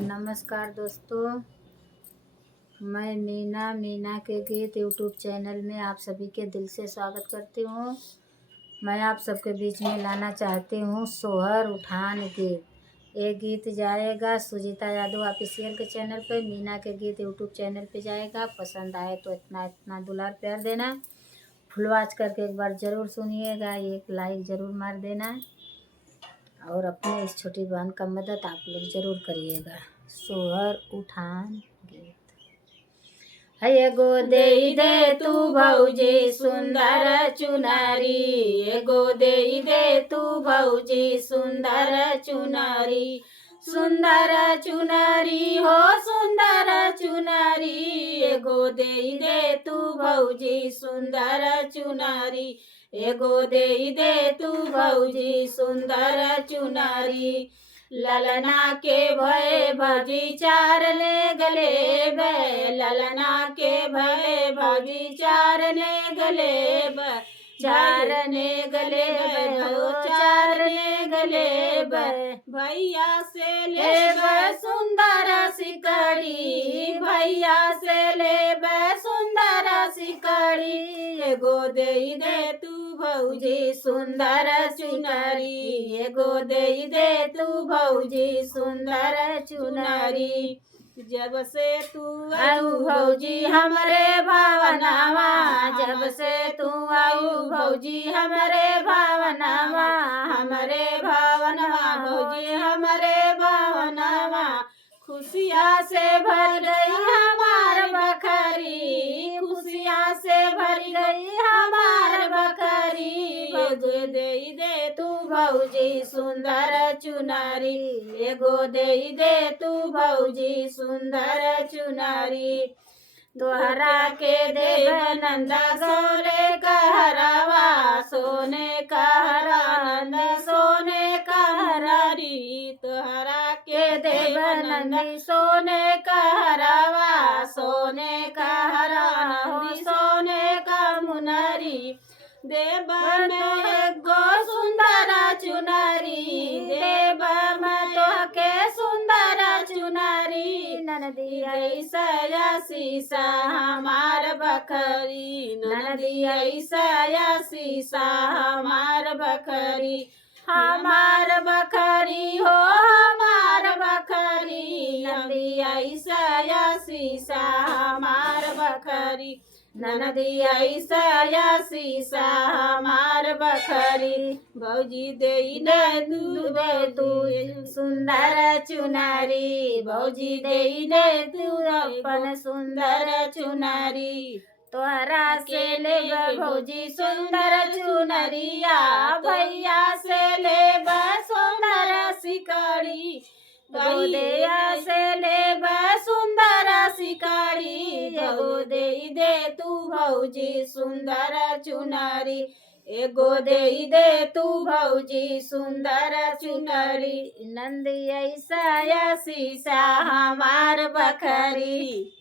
नमस्कार दोस्तों, मैं मीना के गीत यूट्यूब चैनल में आप सभी के दिल से स्वागत करती हूँ। मैं आप सबके बीच में लाना चाहती हूँ सोहर उठान गीत। ये गीत जाएगा सुजीता यादव ऑफिशियल के चैनल पे, मीना के गीत यूट्यूब चैनल पे जाएगा। पसंद आए तो इतना इतना दुलार प्यार देना, फुलवाच करके एक बार ज़रूर सुनिएगा, एक लाइक ज़रूर मार देना और अपने इस छोटी बहन का मदद आप लोग ज़रूर करिएगा। सोहर उठान गीत। है गो दे तू भौजी सुंदर चुनरी, एगो दे तू भौजी सुंदर चुनरी, सुंदर चुनरी हो सुंदर चुनरी, एगो दे तू भौजी सुंदर चुनरी, एगो दे तू भौजी सुंदर चुनरी। ललना के भय भजी चारने गले बे, ललना के भय भजी चारने गले बे, चारने गले भो चारने गले बे, भैया से ले बे सुंदर सिकड़ी, भैया से ले बे सुंदर सिकड़ी, एगो दे तू भौजी सुंदर चुनरी, एगो दे तू भौजी सुंदर चुनरी। जब से तू आऊ भौजी हमरे भावनावा, जब से तू आऊ भौजी हमरे भावनावा, हमरे भावनावा भौजी हमरे भावनावा, खुशियाँ से भर गई हमार बखरी, खुशियाँ से भर गई हमार बखरी, दे तू भौजी सुंदर चुनरी, एगो दे तू भौजी सुंदर चुनरी। तोहरा के देव नंदा सोने का हरावा, सोने का हरा नंद सोने का हरारी, तोहरा के देव नंदी सोने का हरावा, सोने का हरा नंदी सोने का मुनरी, देव में एगो सुंदर चुनरी, देव में तोहके सुंदर चुनरी, ननदी ऐसा शीशा हमार बखरी, ननदी ऐसा शीशा हमार बखरी, हमार बखरी हो हमार बखरी, ननदी ऐसा शीशा हमार बखरी, ननदी ऐसा शीशा हमार बखरी। भौजी दे तू सुंदर चुनरी, भौजी दे तू अपन सुंदर चुनरी, तोहरा से ले भौजी सुंदर चुनरिया, भैया से ले सुंदर सिकड़ी, भैया से ले सुंदर सिकड़ी, एगो दे तू भौजी सुंदर चुनरी, एगो दे तू भौजी सुंदर चुनरी, नंदी ऐसा शीशा हमार बखरी।